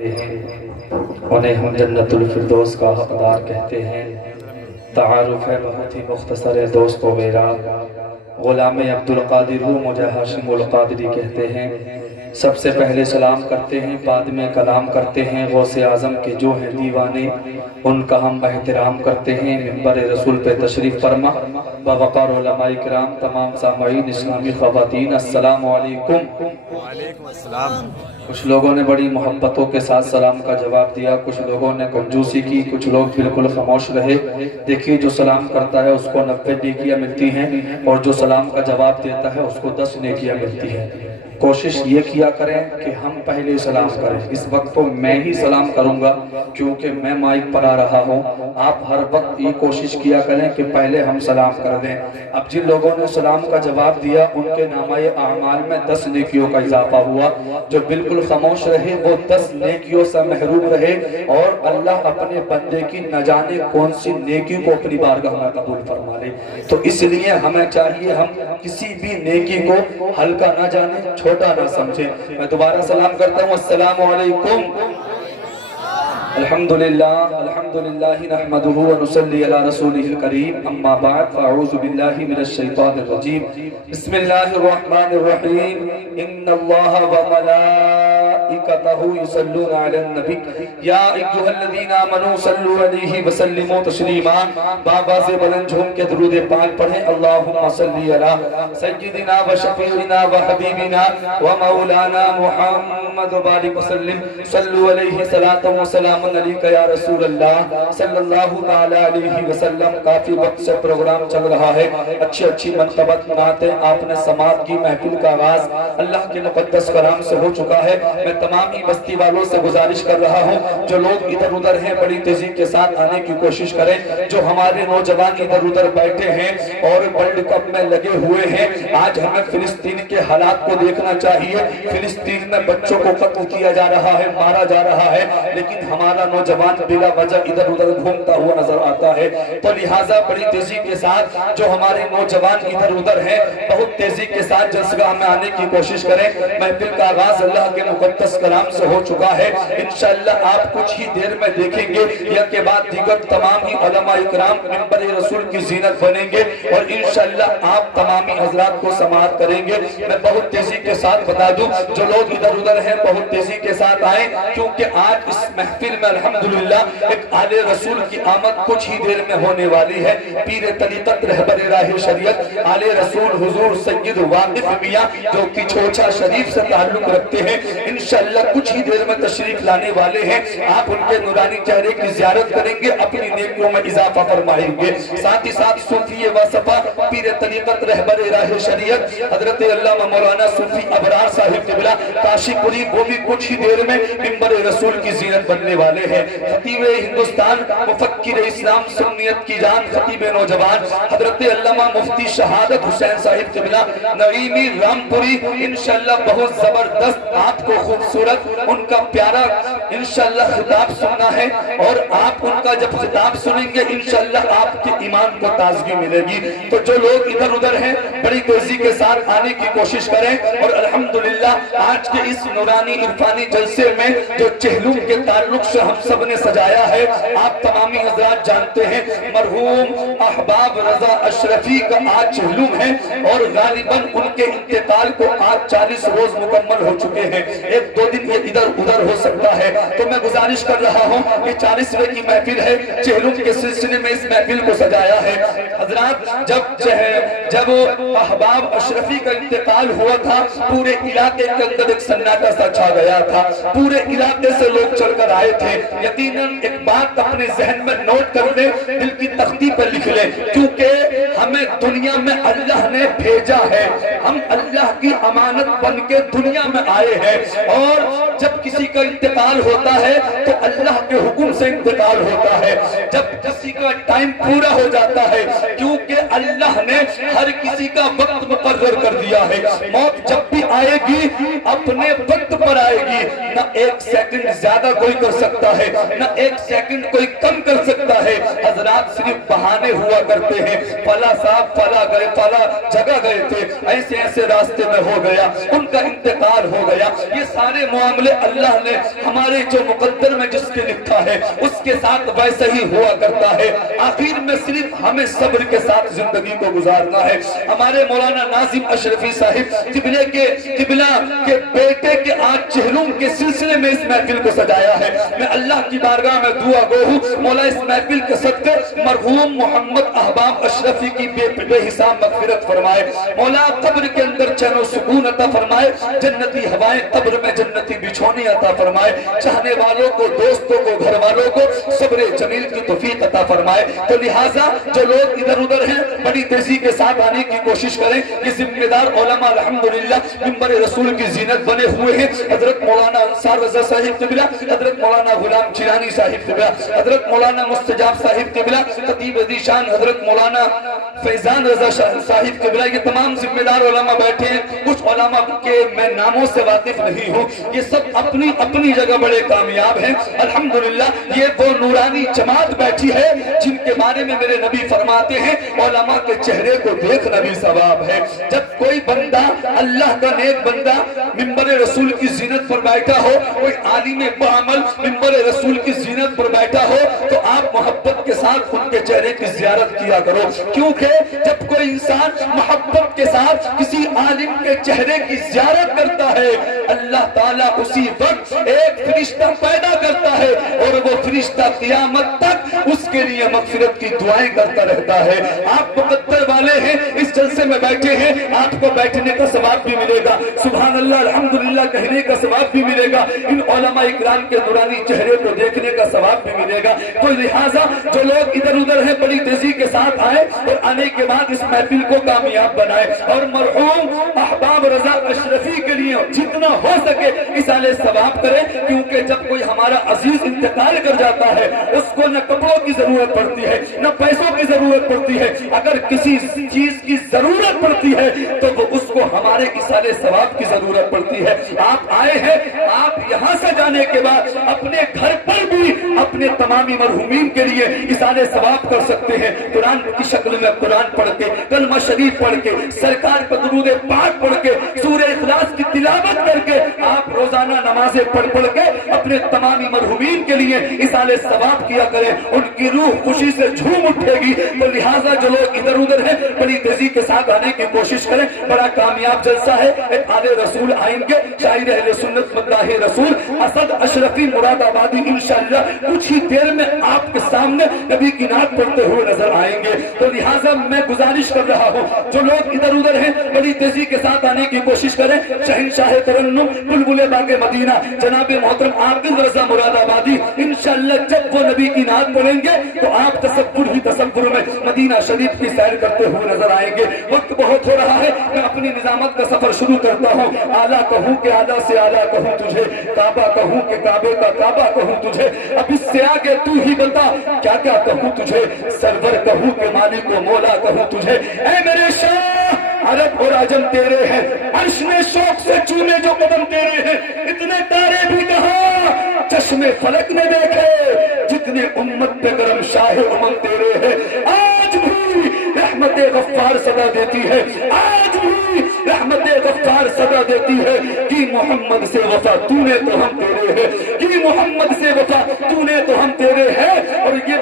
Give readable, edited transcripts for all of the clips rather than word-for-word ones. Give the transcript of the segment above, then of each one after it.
انہیں ہم جنت الفردوس کا حقدار کہتے ہیں۔ تعارف ہے بہت ہی مختصر ہے دوستو میرا، غلام عبدالقادر ہوں، مجھے ہاشم القادری کہتے ہیں۔ سب سے پہلے سلام کرتے ہیں، بعد میں کلام کرتے ہیں۔ غوث اعظم کے جو ہیں دیوانے، ان کا ہم احترام کرتے ہیں۔ منبر رسول پہ تشریف فرما باوقار علماء کرام، تمام سامعین، اسلامی خواتین، السلام علیکم۔ وعلیکم السلام۔ کچھ لوگوں نے بڑی محبتوں کے ساتھ سلام کا جواب دیا، کچھ لوگوں نے کنجوسی کی، کچھ لوگ بالکل خاموش رہے۔ دیکھیے جو سلام کرتا ہے اس کو 90 نیکیاں ملتی ہیں، اور جو سلام کا جواب دیتا ہے اس کو 10 نیکیاں ملتی ہیں۔ کوشش یہ کیا کریں کہ ہم پہلے سلام کریں۔ اس وقت تو میں ہی سلام کروں گا کیونکہ میں مائک پر آ رہا ہوں۔ آپ ہر وقت یہ کوشش کیا کریں کہ پہلے ہم سلام کر دیں۔ اب جن لوگوں نے سلام کا جواب دیا ان کے نامہ اعمال میں 10 نیکیوں کا اضافہ ہوا۔ جو بالکل خاموش رہے وہ 10 نیکیوں سے محروم رہے، اور اللہ اپنے بندے کی نہ جانے کون سی نیکی کو اپنی بارگاہ میں قبول فرما لے۔ تو اس لیے ہمیں چاہیے ہم کسی بھی نیکی کو ہلکا نہ جانے، چھوٹا نہ سمجھیں۔ میں دوبارہ سلام کرتا ہوں، السلام علیکم۔ الحمدللہ نحمده ونصلی علی رسولہ الکریم، اما بعد فاعوذ باللہ من الشیطان الرجیم، بسم اللہ الرحمن الرحیم، ان اللہ وملائکتہ یصلون علی النبی یا ایھا الذین آمنوا صلوا علیہ وسلموا تسلیما۔ بابا سے بلند جھوم کے درود پاک پڑھیں، اللہم صلی علی سیدنا و شفیعنا و حبیبنا و مولانا محمد بارک وسلم، صلوا علیہ صلاۃ و سلام علیک یا رسول اللہ صلی اللہ تعالی علیہ وسلم۔ کافی وقت سے پروگرام چل رہا ہے، اچھی منتبت نعتیں آپ نے سماعت کی، محفل کا آغاز اللہ کے مقدس کلام سے ہو چکا ہے۔ میں تمام ہی بستی والوں سے گزارش کر رہا ہوں جو لوگ ادھر ادھر ہیں بڑی تیزی کے ساتھ آنے کی کوشش کریں۔ جو ہمارے نوجوان ادھر ادھر بیٹھے ہیں اور ورلڈ کپ میں لگے ہوئے ہیں، آج ہمیں فلسطین کے حالات کو دیکھنا چاہیے۔ فلسطین میں بچوں کو قتل کیا جا رہا ہے، مارا جا رہا ہے، لیکن ہمارا نوجوان بلا وجہ ادھر ادھر گھومتا ہوا نظر آتا ہے۔ تو لہٰذا بڑی تیزی کے ساتھ جو ہمارے نوجوان ادھر ادھر ہیں بہت تیزی کے ساتھ جلسگاہ میں آنے کی کوشش کریں۔ محفل کا آغاز اللہ کے مقدس کلام سے ہو چکا ہے۔ انشاءاللہ آپ کچھ ہی دیر میں دیکھیں گے یا کے بعد دیگر تمام ہی علماء اکرام منبر رسول کی زینت بنیں گے، اور انشاءاللہ آپ تمامی حضرات کو سماعت کریں گے۔ میں بہت تیزی کے ساتھ بتا دوں جو لوگ ادھر ادھر ہیں بہت تیزی کے ساتھ آئیں، کیونکہ آج اس محفل میں الحمدللہ ایک آل رسول کی آمد کچھ ہی دیر میں ہونے والی ہے۔ پیر طریقت رہبر راہ شریعت آل رسول حضور سید واقف میاں جو کہ چھوچا شریف سے تعلق رکھتے ہیں، انشاءاللہ کچھ ہی دیر میں تشریف لانے والے ہیں۔ آپ ان کے نورانی چہرے کی زیارت کریں گے، اپنی نیکیوں میں اضافہ فرمائیں گے۔ ساتھ ہی ساتھ صوفی وصفہ پیر طریقت رہبر راہ شریعت حضرت علامہ مولانا صوفی ابرار صاحب قبلہ کاشی پوری، وہ بھی کچھ ہی دیر میں منبر رسول کی زینت بننے والے ہیں۔ خطیب ہندوستان، مفکر اسلام، سنیت کی جان، خطیب نوجوان حضرت علامہ مفتی شہادت حسین صاحب قبلہ نعیمی رامپوری، انشاءاللہ بہت زبردست آپ کو خوبصورت ان کا پیارا انشاءاللہ خطاب سننا ہے، اور آپ ان کا جب خطاب سنیں گے انشاءاللہ آپ کے ایمان کو تازگی ملے گی۔ تو جو لوگ ادھر ادھر ہیں بڑی تیزی کے ساتھ آنے کی کوشش کریں، اور الحمدللہ آج کے اس نورانی عرفانی جلسے میں جو چہلم کے تعلق سے ہم سب نے سجایا ہے، آپ تمامی حضرات جانتے ہیں مرحوم احباب رضا اشرفی کا آج چہلم ہے، اور غالباً ان کے انتقال کو آج 40 روز مکمل ہو چکے ہیں۔ ایک دو دن یہ ادھر ادھر ہو سکتا ہے، تو میں گزارش کر رہا ہوں کہ 40ویں کی محفل ہے، چہلم کے سلسلے میں اس محفل کو سجایا ہے۔ حضرات جب احباب اشرفی کا انتقال ہوا تھا، پورے علاقے کے اندر ایک سناٹا سا چھا گیا تھا، پورے علاقے سے لوگ چل کر آئے تھے۔ یقیناً ایک بات اپنے ذہن میں نوٹ کر لیں، دل کی تختی پر لکھ لیں، کیونکہ ہمیں دنیا میں اللہ نے بھیجا ہے، ہم اللہ کی امانت بن کے دنیا میں آئے ہیں، اور جب کسی کا انتقال ہوتا ہے تو اللہ کے حکم سے انتقال ہوتا ہے۔ جب کسی کا ٹائم پورا ہو جاتا ہے، کیوں کیونکہ اللہ نے ہر کسی کا وقت مقرر کر دیا ہے. موت جب بھی آئے گی اپنے وقت پر آئے گی. نہ ایک سیکنڈ زیادہ کوئی کر سکتا ہے, نہ ایک سیکنڈ کوئی کم کر سکتا ہے. حضرات صرف بہانے ہوا کرتے ہیں, فلا صاحب فلا گئے, فلا جگہ گئے تھے, ایسے ایسے راستے میں ہو گیا, ان کا انتقال ہو گیا. یہ سارے معاملے اللہ نے ہمارے جو مقدر میں جس کے لکھا ہے اس کے ساتھ ویسے ہی ہوا کرتا ہے. آخر میں صرف ہمیں صبر کے ساتھ زندگی کو گزارنا ہے. ہمارے مولانا ناظم اشرفی صاحب قبلہ کے بیٹے کے آج چہلوں کے سلسلے میں اس محفل کو سجایا ہے. میں اللہ کی بارگاہ میں دعا گو ہوں, مولا اس محفل کے صدقے مرحوم محمد احباب اشرفی کی بے حساب مغفرت فرمائے. مولا قبر کے اندر چین و سکون عطا فرمائے, جنتی ہوائیں قبر میں جنتی بچھونی عطا فرمائے, چاہنے والوں کو, دوستوں کو, گھر والوں کو صبر جمیل کی توفیق عطا فرمائے. تو لہٰذا جو لوگ ادھر ادھر ہیں بڑی تیزی کے ساتھ آنے کی کوشش کریں. یہ ذمہ دار علماء الحمدللہ منبر رسول کی زینت بنے ہوئے ہیں. حضرت مولانا انصار رضا صاحب قبلہ, حضرت مولانا غلام چیرانی صاحب قبلہ, حضرت مولانا مستجاب صاحب قبلہ, خطیب ذیشان حضرت مولانا فیضان رضا صاحب قبلہ, یہ تمام ذمہ دار علماء بیٹھے ہیں. کچھ علماء کے میں ناموں سے واقف نہیں ہوں, یہ سب اپنی اپنی جگہ بڑے کامیاب ہیں الحمدللہ. یہ وہ نورانی جماعت بیٹھی ہے جن کے بارے میں میرے نبی فرماتے ہیں علماء کے چہرے کو دیکھنا بھی ثواب ہے. جب کوئی بندہ اللہ کا نیک بندہ منبر رسول کی زینت پر بیٹھا ہو, کوئی عالم بعمل منبر رسول کی زینت پر بیٹھا ہو, تو آپ محبت کے ساتھ ان کے چہرے کی زیارت کیا کرو. کیونکہ جب کوئی انسان محبت کے ساتھ کسی عالم کے چہرے کی زیارت کرتا ہے, اللہ تعالیٰ اسی وقت ایک فرشتہ پیدا کرتا ہے اور وہ فرشتہ قیامت تک اس کے لیے مغفرت کی دعائیں کرتا رہتا ہے. آپ مقدر والے ہیں, اس جلسے میں بیٹھے ہیں, آپ کو بیٹھنے کا ثواب بھی ملے گا, سبحان اللہ الحمدللہ کہنے کا ثواب بھی ملے گا, ان علماء اکرام کے نورانی چہرے کو دیکھنے کا ثواب بھی ملے گا. تو لہٰذا جو لوگ ادھر ادھر ہیں بڑی تیزی کے ساتھ آئے اور آنے کے بعد اس محفل کو کامیاب بنائے اور مرحوم احباب رضا اشرفی کے لیے جتنا ہو سکے اصالے ثواب کرے. کیونکہ جب کوئی ہمارا عزیز انتقال کر جاتا ہے اس کو نہ کپڑوں کی ضرورت پڑتی ہے نہ پیسوں کی ضرورت پڑتی ہے. اگر کسی چیز کی ضرورت پڑتی ہے تو وہ اس کو ہمارے اصالے ثواب کی ضرورت پڑتی ہے. آپ آئے ہیں, آپ یہاں سے جانے کے بعد اپنے گھر پر بھی اپنے تمامی مرحومین کے لیے اصالے ثواب کر سکتے ہیں. قرآن کی شکل میں قرآن پڑھ کے, کلمہ شریف پڑھ کے, سرکار پر درود پاک پڑھ کے, سورہ اخلاص کی تلاوت کر کے آپ روزانہ نمازیں پڑھ کے اپنے تمامی مرحومین کے لیے اصالے ثواب کیا کریں. ان کی روح خوشی سے جھوم اٹھے گی. تو لہٰذا جو لوگ ادھر ادھر ہیں بڑی تیزی کے ساتھ آنے کی کوشش کریں. بڑا کامیاب جلسہ ہے. ایک آل رسول آئیں گے, شاعر اہل سنت مداح رسول اسد اشرفی مراد آبادی انشاءاللہ کچھ ہی دیر میں آپ کے سامنے نبی کی نعت پڑھتے ہوئے نظر آئیں گے. تو لہٰذا میں گزارش کر رہا ہوں جو لوگ ادھر ادھر ہیں بڑی تیزی کے ساتھ آنے کی کوشش کریں. شہنشاہ ترنم بلبل باغ مدینہ جناب محترم عاقل رضا مراد آبادی انشاءاللہ جب وہ نبی کی نعت پڑھیں گے تو آپ تصور ہی تصور میں مدینہ شریف کی سیر کرتے ہوئے نظر آئیں گے. وقت بہت ہو رہا ہے, میں اپنی نظامت کا سفر شروع کرتا ہوں. اعلیٰ کہوں کہ اعلیٰ سے اعلیٰ کہوں تجھے, کعبہ کہوں کہ کعبے کا کعبہ کہوں تجھے, اب اس سے آگے تو ہی بتا کیا کیا کہوں تجھے. سرور کہوں کہ مالک و مولا کہوں تجھے. اے میرے شاہ عرب اور عجم تیرے ہیں, عرش میں شوق سے چومے جو قدم تیرے ہیں. اتنے تارے بھی کہاں چشم فلک نے دیکھے, جتنے امت پہ کرم شاہ امم تیرے ہیں. آج بھی رحمت غفار صدا دیتی ہے, آج بھی رحمت غفار صدا دیتی ہے کہ محمد سے وفا تو نے تو ہم تیرے ہیں, کہ محمد سے وفا تو نے تو ہم تیرے ہیں. اور یہ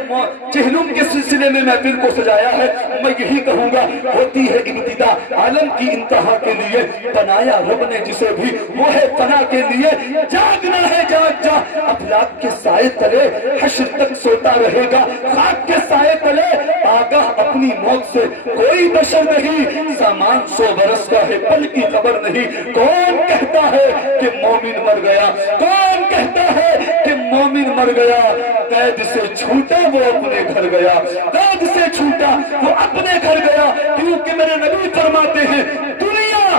چہلم کے سلسلے میں محفل کو سجایا ہے. میں یہی کہوں گا ہوتی ہے ابتدا عالم کی انتہا کے لیے, بنایا رب نے جسے بھی وہ ہے فنا کے لیے. جاگنا ہے جاگ جا, افلاک کے سائے تلے حشر تک سوتا رہے گا. خاک کے سائے تلے آگاہ اپنی موت سے کوئی بشر نہیں. سامان 100 برس کا ہے پل کی خبر نہیں. کون کہتا ہے کہ مومن مر گیا, کون کہتا ہے کہ مومن مر گیا. قید سے چھوٹا وہ اپنے گھر گیا, قید سے چھوٹا وہ اپنے گھر گیا. کیونکہ میرے نبی فرماتے ہیں دنیا